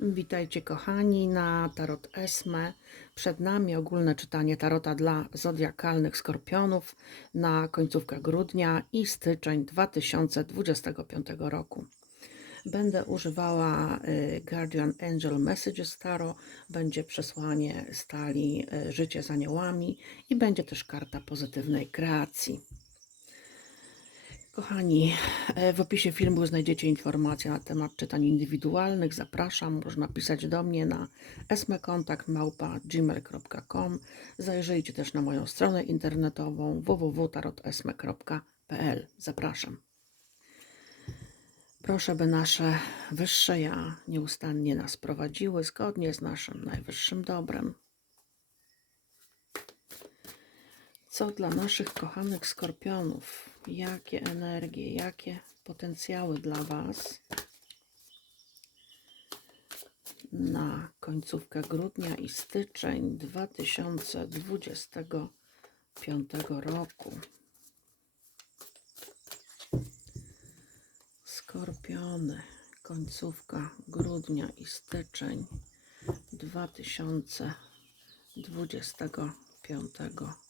Witajcie kochani na Tarot Esme. Przed nami ogólne czytanie Tarota dla zodiakalnych skorpionów na końcówkę grudnia i styczeń 2025 roku. Będę używała y, Guardian Angel Messages Tarot, będzie przesłanie stali y, Życie z aniołami i będzie też karta pozytywnej kreacji. Kochani, e, w opisie filmu znajdziecie informacje na temat czytań indywidualnych. Zapraszam, można pisać do mnie na esmekontakt.gmail.com Zajrzyjcie też na moją stronę internetową www.tarotesme.pl Zapraszam. Proszę, by nasze wyższe ja nieustannie nas prowadziły zgodnie z naszym najwyższym dobrem. Co dla naszych kochanych skorpionów? Jakie energie, jakie potencjały dla Was na końcówkę grudnia i styczeń 2025 roku? Skorpiony, końcówka grudnia i styczeń 2025 roku.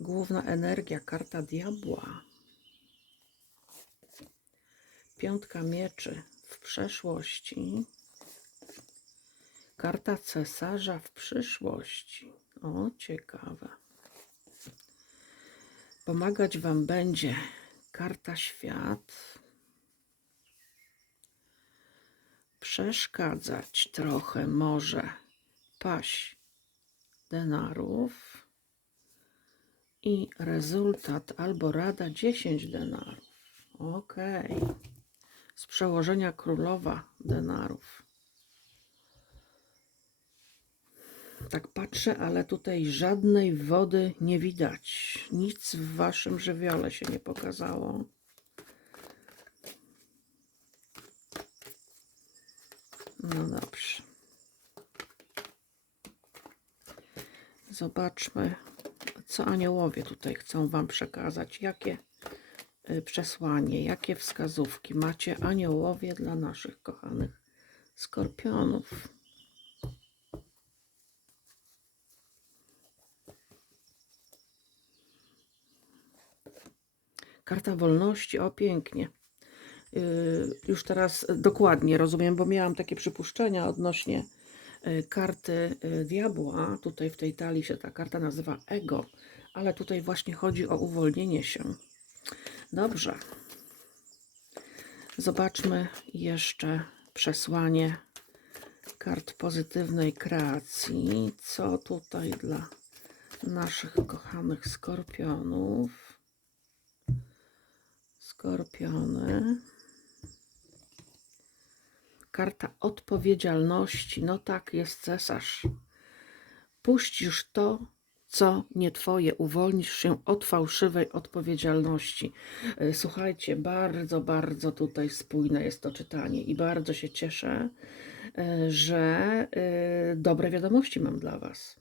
Główna energia, karta diabła. Piątka mieczy w przeszłości. Karta cesarza w przyszłości. O, ciekawe. Pomagać Wam będzie karta świat. Przeszkadzać trochę może paść denarów i rezultat albo rada 10 denarów. Ok. Z przełożenia królowa denarów. Tak patrzę, ale tutaj żadnej wody nie widać. Nic w waszym żywiole się nie pokazało. No dobrze. Zobaczmy, co aniołowie tutaj chcą Wam przekazać. Jakie y, przesłanie, jakie wskazówki macie aniołowie dla naszych kochanych skorpionów. Karta wolności, o pięknie. Yy, Już teraz dokładnie rozumiem, bo miałam takie przypuszczenia odnośnie y, karty y, diabła. Tutaj w tej talii się ta karta nazywa ego, ale tutaj właśnie chodzi o uwolnienie się. Dobrze. Zobaczmy jeszcze przesłanie kart pozytywnej kreacji. Co tutaj dla naszych kochanych skorpionów? Skorpiony. Karta odpowiedzialności. No tak, jest cesarz. Już to, co nie twoje. Uwolnisz się od fałszywej odpowiedzialności. E, Słuchajcie, bardzo, bardzo tutaj spójne jest to czytanie i bardzo się cieszę, e, że e, dobre wiadomości mam dla Was.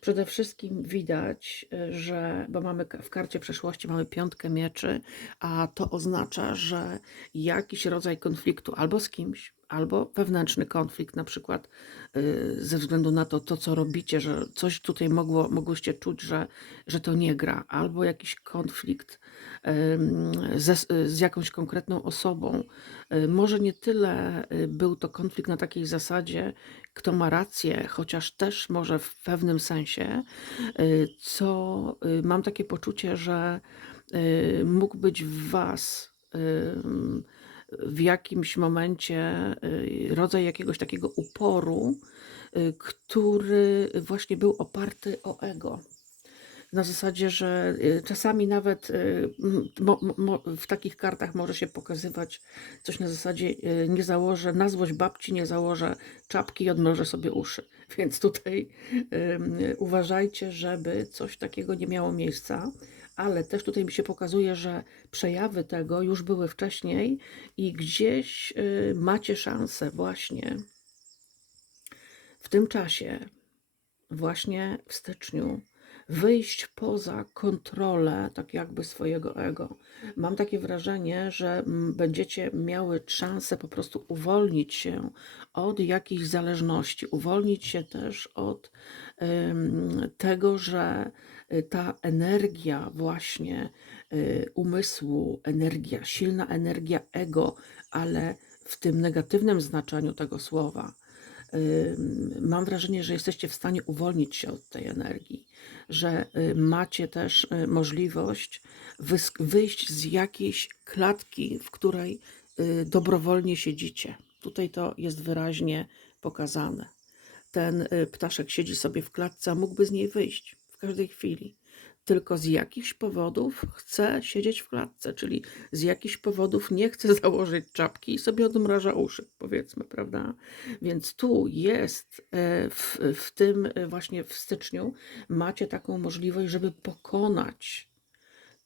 Przede wszystkim widać, y, że, bo mamy w karcie przeszłości mamy piątkę mieczy, a to oznacza, że jakiś rodzaj konfliktu albo z kimś, albo wewnętrzny konflikt, na przykład y, ze względu na to, to co robicie, że coś tutaj mogło, mogłyście czuć, że, że to nie gra, albo jakiś konflikt ze, z jakąś konkretną osobą. Y, Może nie tyle y, był to konflikt na takiej zasadzie, kto ma rację, chociaż też może w pewnym sensie, y, co mam takie poczucie, że mógł być w Was w jakimś momencie rodzaj jakiegoś takiego uporu, który właśnie był oparty o ego. Na zasadzie, że y, czasami nawet y, mo, mo, w takich kartach może się pokazywać coś na zasadzie y, nie założę, na złość babci nie założę czapki i odmrożę sobie uszy. Więc tutaj ym, uważajcie, żeby coś takiego nie miało miejsca. Ale też tutaj mi się pokazuje, że przejawy tego już były wcześniej i gdzieś macie szansę właśnie w tym czasie, właśnie w styczniu, wyjść poza kontrolę, tak jakby swojego ego. Mam takie wrażenie, że będziecie miały szansę po prostu uwolnić się od jakiejś zależności, uwolnić się też od tego, że y, ta energia właśnie y, umysłu, energia, silna energia ego, ale w tym negatywnym znaczeniu tego słowa, mam wrażenie, że jesteście w stanie uwolnić się od tej energii, że y, macie też y, możliwość wyjść z jakiejś klatki, w której y, dobrowolnie siedzicie. Tutaj to jest wyraźnie pokazane. Ten ptaszek siedzi sobie w klatce, a mógłby z niej wyjść w każdej chwili. Tylko z jakichś powodów chce siedzieć w klatce, czyli z jakichś powodów nie chce założyć czapki i sobie odmraża uszy, powiedzmy, prawda? Więc tu jest e, w, w tym e, właśnie w styczniu macie taką możliwość, żeby pokonać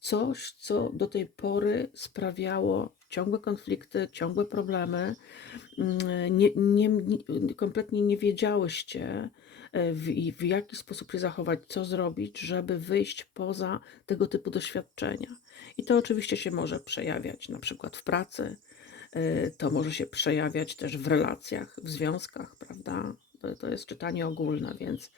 coś, co do tej pory sprawiało ciągłe konflikty, ciągłe problemy. Mm, Nie, nie, nie, kompletnie nie wiedziałyście, e, w, i w jaki sposób się zachować, co zrobić, żeby wyjść poza tego typu doświadczenia. I to oczywiście się może przejawiać na przykład w pracy, e, to może się przejawiać też w relacjach, w związkach, prawda? To, to jest czytanie ogólne, więc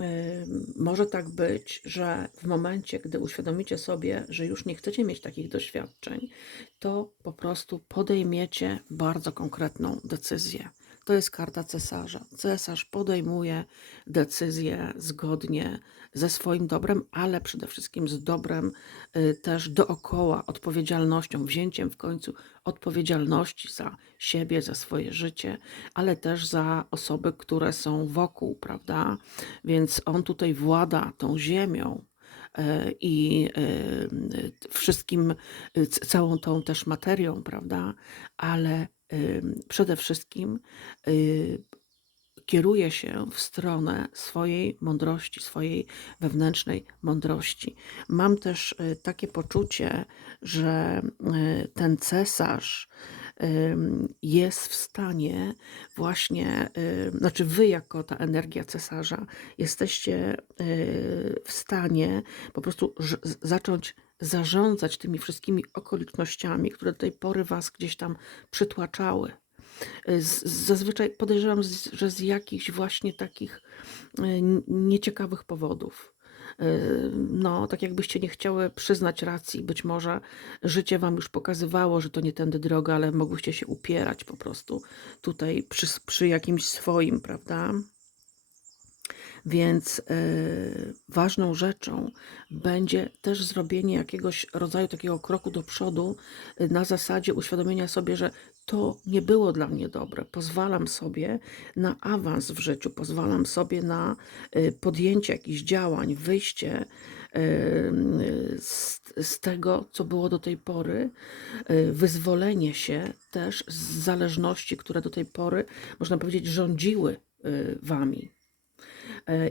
Ym, Może tak być, że w momencie, gdy uświadomicie sobie, że już nie chcecie mieć takich doświadczeń, to po prostu podejmiecie bardzo konkretną decyzję. To jest karta cesarza. Cesarz podejmuje decyzję zgodnie ze swoim dobrem, ale przede wszystkim z dobrem y, też dookoła, odpowiedzialnością, wzięciem w końcu odpowiedzialności za siebie, za swoje życie, ale też za osoby, które są wokół, prawda? Więc on tutaj włada tą ziemią e, i e, wszystkim, całą tą też materią, prawda? Ale przede wszystkim y, kieruje się w stronę swojej mądrości, swojej wewnętrznej mądrości. Mam też y, takie poczucie, że y, ten cesarz jest w stanie właśnie, znaczy wy jako ta energia cesarza jesteście y, w stanie po prostu zacząć zarządzać tymi wszystkimi okolicznościami, które do tej pory was gdzieś tam przytłaczały. Z- Zazwyczaj podejrzewam, że z jakichś właśnie takich n- nieciekawych powodów. No, tak jakbyście nie chciały przyznać racji. Być może życie wam już pokazywało, że to nie tędy droga, ale mogłyście się upierać po prostu tutaj przy, przy jakimś swoim, prawda? Więc y, ważną rzeczą będzie też zrobienie jakiegoś rodzaju takiego kroku do przodu y, na zasadzie uświadomienia sobie, że to nie było dla mnie dobre. Pozwalam sobie na awans w życiu, pozwalam sobie na y, podjęcie jakichś działań, wyjście y, z, z tego, co było do tej pory, y, wyzwolenie się też z zależności, które do tej pory, można powiedzieć, rządziły wami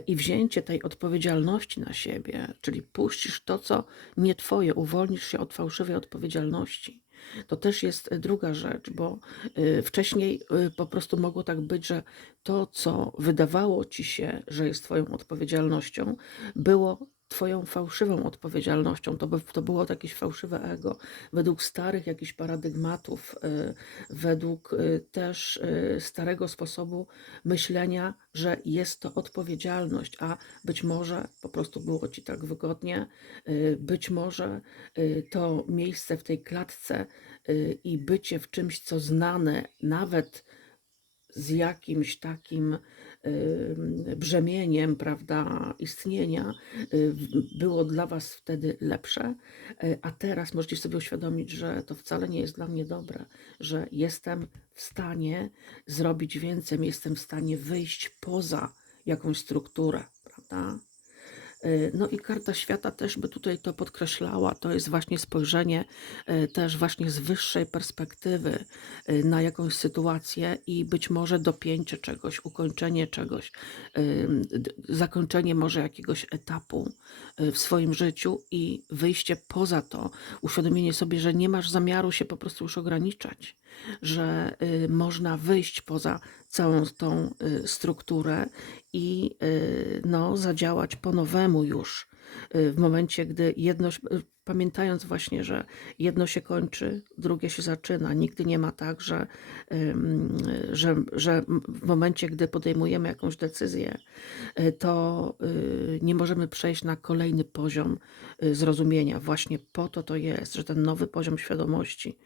i wzięcie tej odpowiedzialności na siebie, czyli puścisz to, co nie twoje, uwolnisz się od fałszywej odpowiedzialności. To też jest e, druga rzecz, bo y, wcześniej y, po prostu mogło tak być, że to, co wydawało ci się, że jest twoją odpowiedzialnością, było twoją fałszywą odpowiedzialnością. To, by, to było jakieś fałszywe ego. Według starych jakichś paradygmatów, y, według y, też y, starego sposobu myślenia, że jest to odpowiedzialność, a być może po prostu było ci tak wygodnie, być może to miejsce w tej klatce i bycie w czymś, co znane, nawet z jakimś takim brzemieniem, prawda, istnienia, y, było dla Was wtedy lepsze, y, a teraz możecie sobie uświadomić, że to wcale nie jest dla mnie dobre, że jestem w stanie zrobić więcej, jestem w stanie wyjść poza jakąś strukturę, prawda? Y, No i karta świata też by tutaj to podkreślała. To jest właśnie spojrzenie y, też właśnie z wyższej perspektywy y, na jakąś sytuację i być może dopięcie czegoś, ukończenie czegoś, zakończenie może jakiegoś etapu w swoim życiu i wyjście poza to, uświadomienie sobie, że nie masz zamiaru się po prostu już ograniczać, że można wyjść poza całą tą y, strukturę i y, no, zadziałać po nowemu już y, w momencie, gdy jedno, pamiętając właśnie, że jedno się kończy, drugie się zaczyna. Nigdy nie ma tak, że, że, że w momencie, gdy podejmujemy jakąś decyzję, y, to y, nie możemy przejść na kolejny poziom y, zrozumienia. Właśnie po to to jest, że ten nowy poziom świadomości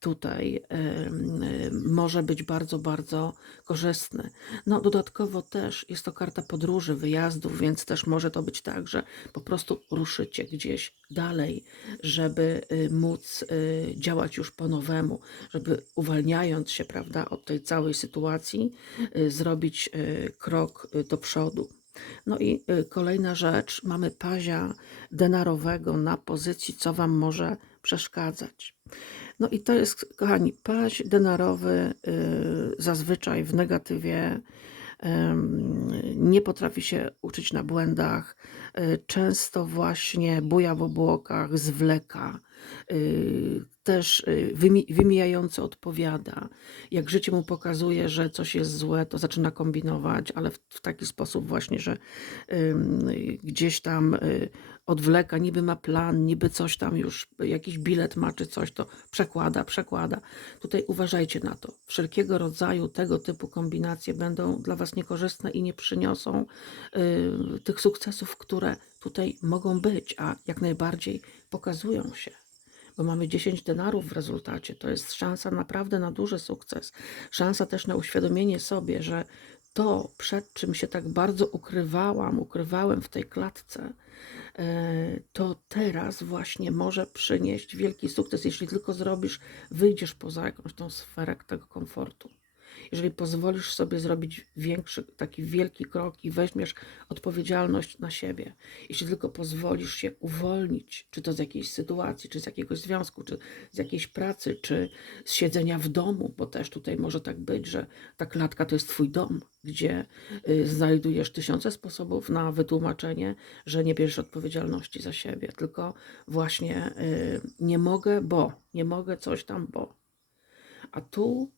tutaj może być bardzo, bardzo korzystny. No, dodatkowo też jest to karta podróży, wyjazdów, więc też może to być tak, że po prostu ruszycie gdzieś dalej, żeby y, móc y, działać już po nowemu, żeby uwalniając się, prawda, od tej całej sytuacji, y, zrobić krok do przodu. No i kolejna rzecz, mamy pazia denarowego na pozycji, co Wam może przeszkadzać. No i to jest, kochani, paź denarowy zazwyczaj w negatywie nie potrafi się uczyć na błędach, e, często właśnie buja w obłokach, zwleka, y, też y, wymijająco odpowiada. Jak życie mu pokazuje, że coś jest złe, to zaczyna kombinować, ale w, taki sposób właśnie, że gdzieś tam odwleka, niby ma plan, niby coś tam już, jakiś bilet ma czy coś, to przekłada, przekłada. Tutaj uważajcie na to. Wszelkiego rodzaju tego typu kombinacje będą dla Was niekorzystne i nie przyniosą y, tych sukcesów, które tutaj mogą być, a jak najbardziej pokazują się bo mamy 10 denarów w rezultacie. To jest szansa naprawdę na duży sukces. Szansa też na uświadomienie sobie, że to, przed czym się tak bardzo ukrywałam, ukrywałem w tej klatce, e, to teraz właśnie może przynieść wielki sukces, jeśli tylko zrobisz, wyjdziesz poza jakąś tą sferę tego komfortu jeżeli pozwolisz sobie zrobić większy, taki wielki krok i weźmiesz odpowiedzialność na siebie, jeśli tylko pozwolisz się uwolnić, czy to z jakiejś sytuacji, czy z jakiegoś związku, czy z jakiejś pracy, czy z siedzenia w domu, bo też tutaj może tak być, że ta klatka to jest Twój dom, gdzie y, znajdujesz tysiące sposobów na wytłumaczenie, że nie bierzesz odpowiedzialności za siebie, tylko właśnie y, nie mogę, bo, nie mogę coś tam, bo. A tu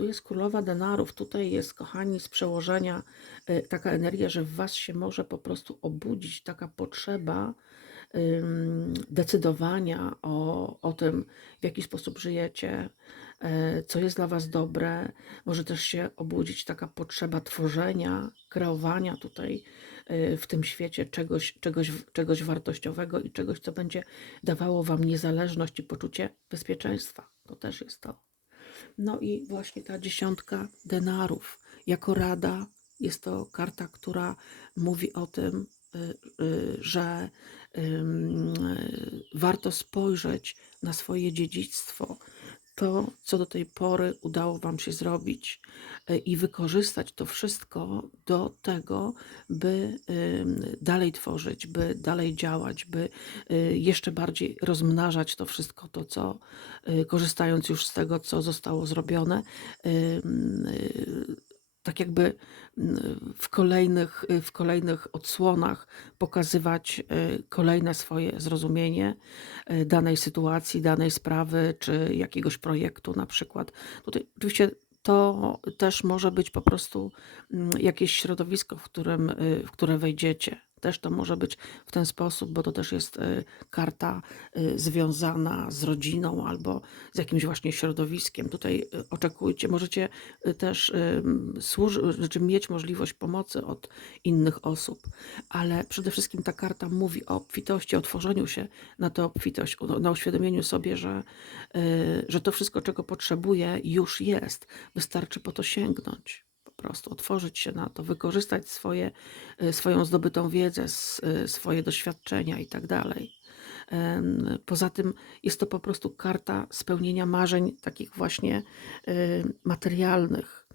tu jest królowa denarów, tutaj jest, kochani, z przełożenia y, taka energia, że w Was się może po prostu obudzić taka potrzeba decydowania o, o tym, w jaki sposób żyjecie, e, co jest dla Was dobre. Może też się obudzić taka potrzeba tworzenia, kreowania tutaj y, w tym świecie czegoś, czegoś, czegoś wartościowego i czegoś, co będzie dawało Wam niezależność i poczucie bezpieczeństwa. To też jest to. No i właśnie ta dziesiątka denarów. Jako rada jest to karta, która mówi o tym, y, y, że warto spojrzeć na swoje dziedzictwo, to, co do tej pory udało Wam się zrobić e, i wykorzystać to wszystko do tego, by dalej tworzyć, by dalej działać, by e, jeszcze bardziej rozmnażać to wszystko, to co e, korzystając już z tego, co zostało zrobione, tak jakby w kolejnych, w kolejnych odsłonach pokazywać y, kolejne swoje zrozumienie y, danej sytuacji, danej sprawy, czy jakiegoś projektu na przykład. Tutaj oczywiście to też może być po prostu jakieś środowisko, w, którym, w które wejdziecie też to może być w ten sposób, bo to też jest y, karta y, związana z rodziną albo z jakimś właśnie środowiskiem. Tutaj y, oczekujcie, możecie też służy, znaczy mieć możliwość pomocy od innych osób, ale przede wszystkim ta karta mówi o obfitości, o tworzeniu się na tę obfitość, na uświadomieniu sobie, że, że to wszystko, czego potrzebuję, już jest. Wystarczy po to sięgnąć prostu otworzyć się na to, wykorzystać swoje, y, swoją zdobytą wiedzę, y, swoje doświadczenia i tak dalej. Poza tym jest to po prostu karta spełnienia marzeń takich właśnie y, materialnych.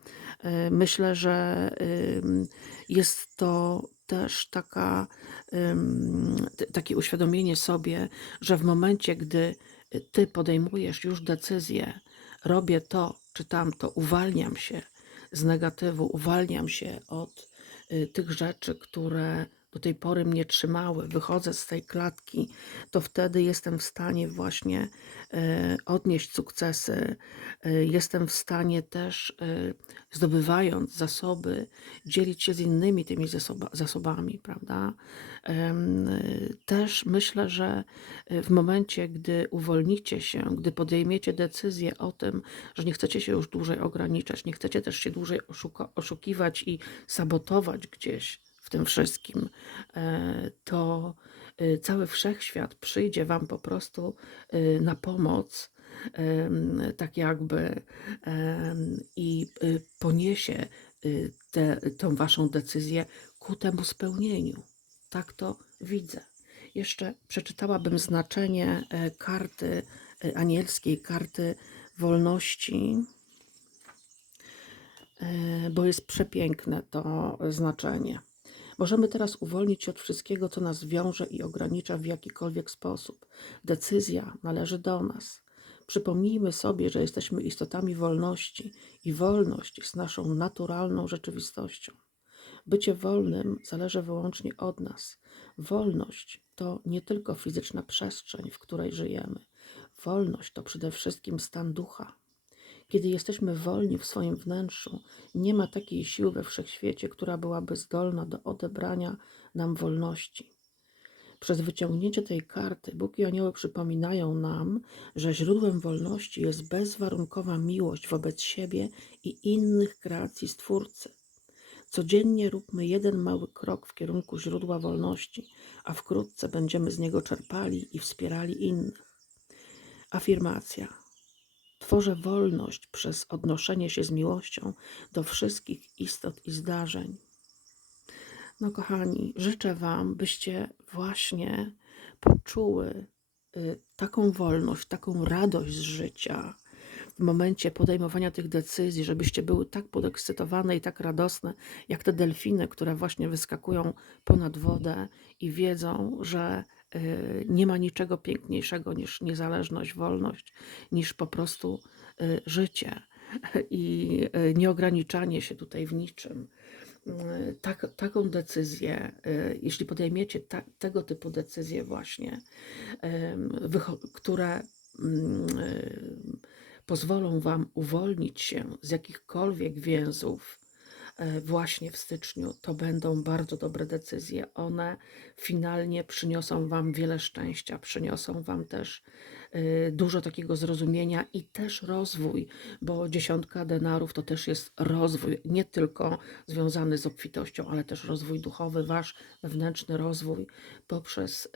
Myślę, że jest to też taka, takie uświadomienie sobie, że w momencie, gdy ty podejmujesz już decyzję, robię to czy tamto, uwalniam się, z negatywu, uwalniam się od y, tych rzeczy, które do tej pory mnie trzymały, wychodzę z tej klatki, to wtedy jestem w stanie właśnie e, odnieść sukcesy. E, jestem w stanie też, e, zdobywając zasoby, dzielić się z innymi tymi zasoba, zasobami, prawda? Też myślę, że w momencie, gdy uwolnicie się, gdy podejmiecie decyzję o tym, że nie chcecie się już dłużej ograniczać, nie chcecie też się dłużej oszuka- oszukiwać i sabotować gdzieś w tym wszystkim, e, to e, cały wszechświat przyjdzie Wam po prostu e, na pomoc, tak jakby i poniesie tę tą Waszą decyzję ku temu spełnieniu. Tak to widzę. Jeszcze przeczytałabym znaczenie karty anielskiej, karty wolności, bo jest przepiękne to znaczenie. Możemy teraz uwolnić się od wszystkiego, co nas wiąże i ogranicza w jakikolwiek sposób. Decyzja należy do nas. Przypomnijmy sobie, że jesteśmy istotami wolności i wolność jest naszą naturalną rzeczywistością. Bycie wolnym zależy wyłącznie od nas. Wolność to nie tylko fizyczna przestrzeń, w której żyjemy. Wolność to przede wszystkim stan ducha. Kiedy jesteśmy wolni w swoim wnętrzu, nie ma takiej siły we wszechświecie, która byłaby zdolna do odebrania nam wolności. Przez wyciągnięcie tej karty Bóg i anioły przypominają nam, że źródłem wolności jest bezwarunkowa miłość wobec siebie i innych kreacji Stwórcy. Codziennie róbmy jeden mały krok w kierunku źródła wolności, a wkrótce będziemy z niego czerpali i wspierali innych. Afirmacja. Tworzę wolność przez odnoszenie się z miłością do wszystkich istot i zdarzeń. No, kochani, życzę Wam, byście właśnie poczuły y, taką wolność, taką radość z życia w momencie podejmowania tych decyzji, żebyście były tak podekscytowane i tak radosne, jak te delfiny, które właśnie wyskakują ponad wodę i wiedzą, że nie ma niczego piękniejszego niż niezależność, wolność, niż po prostu y, życie i y, nieograniczanie się tutaj w niczym. Y, Tak, taką decyzję, y, jeśli podejmiecie ta, tego typu decyzje właśnie, które mm, y, pozwolą Wam uwolnić się z jakichkolwiek więzów właśnie w styczniu, to będą bardzo dobre decyzje. One finalnie przyniosą Wam wiele szczęścia, przyniosą Wam też y, dużo takiego zrozumienia i też rozwój, bo dziesiątka denarów to też jest rozwój, nie tylko związany z obfitością, ale też rozwój duchowy, Wasz wewnętrzny rozwój poprzez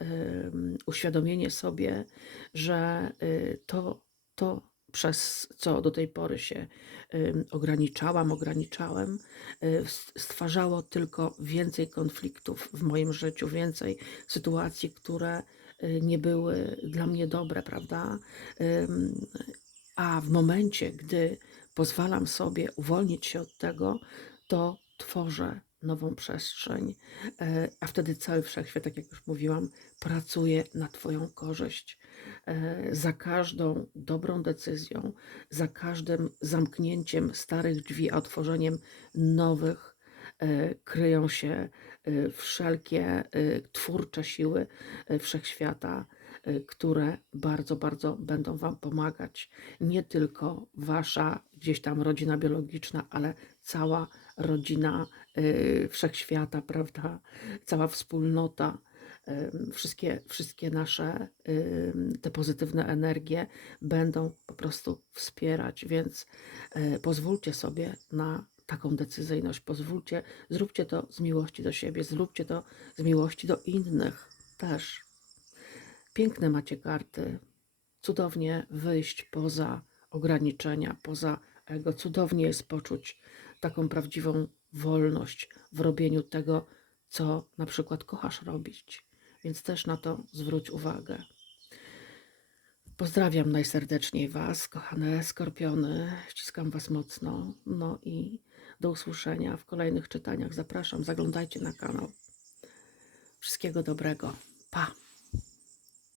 uświadomienie sobie, że y, to, to przez co do tej pory się ograniczałam, ograniczałem, s- stwarzało tylko więcej konfliktów w moim życiu, więcej sytuacji, które y, nie były dla mnie dobre, prawda? A w momencie, gdy pozwalam sobie uwolnić się od tego, to tworzę nową przestrzeń, e, a wtedy cały wszechświat, tak jak już mówiłam, pracuje na Twoją korzyść. E, Za każdą dobrą decyzją, za każdym zamknięciem starych drzwi, a otworzeniem nowych, e, kryją się e, wszelkie twórcze siły wszechświata, które bardzo, bardzo będą Wam pomagać. Nie tylko Wasza gdzieś tam rodzina biologiczna, ale cała rodzina wszechświata, prawda? Cała wspólnota wszystkie, wszystkie nasze te pozytywne energie będą po prostu wspierać, więc e, pozwólcie sobie na taką decyzyjność, pozwólcie, zróbcie to z miłości do siebie, zróbcie to z miłości do innych też. Piękne macie karty, cudownie wyjść poza ograniczenia, poza ego, cudownie jest poczuć taką prawdziwą wolność w robieniu tego, co na przykład kochasz robić. Więc też na to zwróć uwagę. Pozdrawiam najserdeczniej Was, kochane skorpiony. Ściskam Was mocno. No i do usłyszenia w kolejnych czytaniach. Zapraszam, zaglądajcie na kanał. Wszystkiego dobrego. Pa!